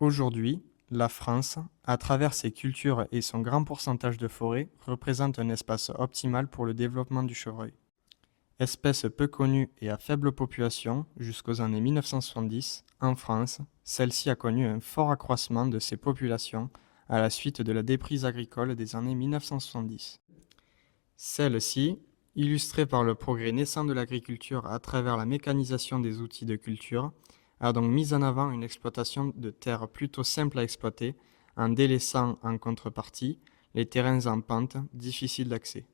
Aujourd'hui, la France, à travers ses cultures et son grand pourcentage de forêt, représente un espace optimal pour le développement du chevreuil. Espèce peu connue et à faible population jusqu'aux années 1970, en France, celle-ci a connu un fort accroissement de ses populations à la suite de la déprise agricole des années 1970. Celle-ci, illustrée par le progrès naissant de l'agriculture à travers la mécanisation des outils de culture, a donc mis en avant une exploitation de terres plutôt simple à exploiter, en délaissant en contrepartie les terrains en pente difficiles d'accès.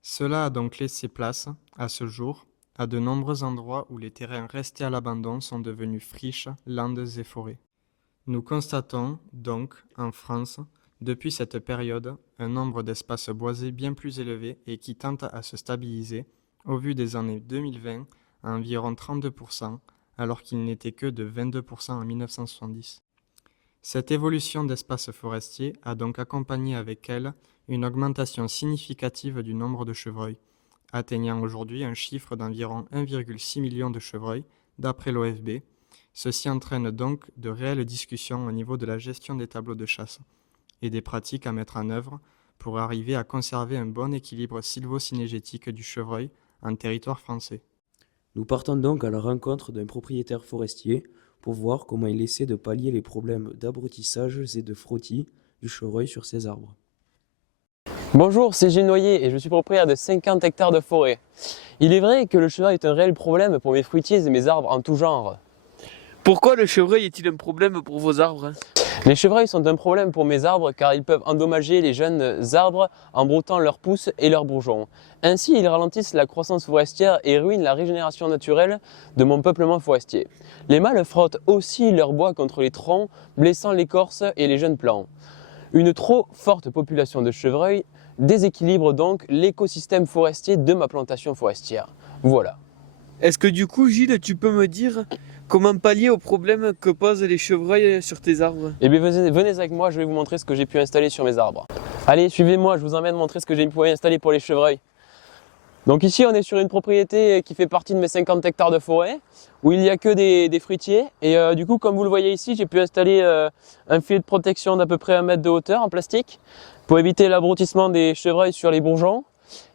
Cela a donc laissé place, à ce jour, à de nombreux endroits où les terrains restés à l'abandon sont devenus friches, landes et forêts. Nous constatons donc, en France, depuis cette période, un nombre d'espaces boisés bien plus élevé et qui tente à se stabiliser, au vu des années 2020, à environ 32%, alors qu'il n'était que de 22% en 1970. Cette évolution d'espaces forestiers a donc accompagné avec elle une augmentation significative du nombre de chevreuils, atteignant aujourd'hui un chiffre d'environ 1,6 million de chevreuils, d'après l'OFB. Ceci entraîne donc de réelles discussions au niveau de la gestion des tableaux de chasse et des pratiques à mettre en œuvre pour arriver à conserver un bon équilibre sylvo-cynégétique du chevreuil en territoire français. Nous partons donc à la rencontre d'un propriétaire forestier pour voir comment il essaie de pallier les problèmes d'abrutissage et de frottis du chevreuil sur ses arbres. Bonjour, c'est Gilles Noyer et je suis propriétaire de 50 hectares de forêt. Il est vrai que le chevreuil est un réel problème pour mes fruitiers et mes arbres en tout genre. Pourquoi le chevreuil est-il un problème pour vos arbres? Les chevreuils sont un problème pour mes arbres car ils peuvent endommager les jeunes arbres en broutant leurs pousses et leurs bourgeons. Ainsi, ils ralentissent la croissance forestière et ruinent la régénération naturelle de mon peuplement forestier. Les mâles frottent aussi leur bois contre les troncs, blessant l'écorce et les jeunes plants. Une trop forte population de chevreuils déséquilibre donc l'écosystème forestier de ma plantation forestière. Voilà. Est-ce que du coup, Gilles, tu peux me dire comment pallier aux problèmes que posent les chevreuils sur tes arbres? Eh bien venez avec moi, je vais vous montrer ce que j'ai pu installer sur mes arbres. Allez, suivez-moi, je vous emmène montrer ce que j'ai pu installer pour les chevreuils. Donc ici, on est sur une propriété qui fait partie de mes 50 hectares de forêt, où il n'y a que des fruitiers. Et du coup, comme vous le voyez ici, j'ai pu installer un filet de protection d'à peu près 1 mètre de hauteur en plastique, pour éviter l'abrutissement des chevreuils sur les bourgeons,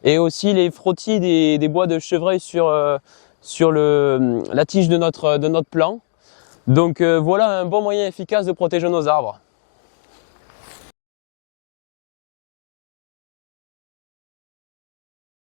et aussi les frottis des bois de chevreuil sur la tige de notre plant. Donc voilà un bon moyen efficace de protéger nos arbres.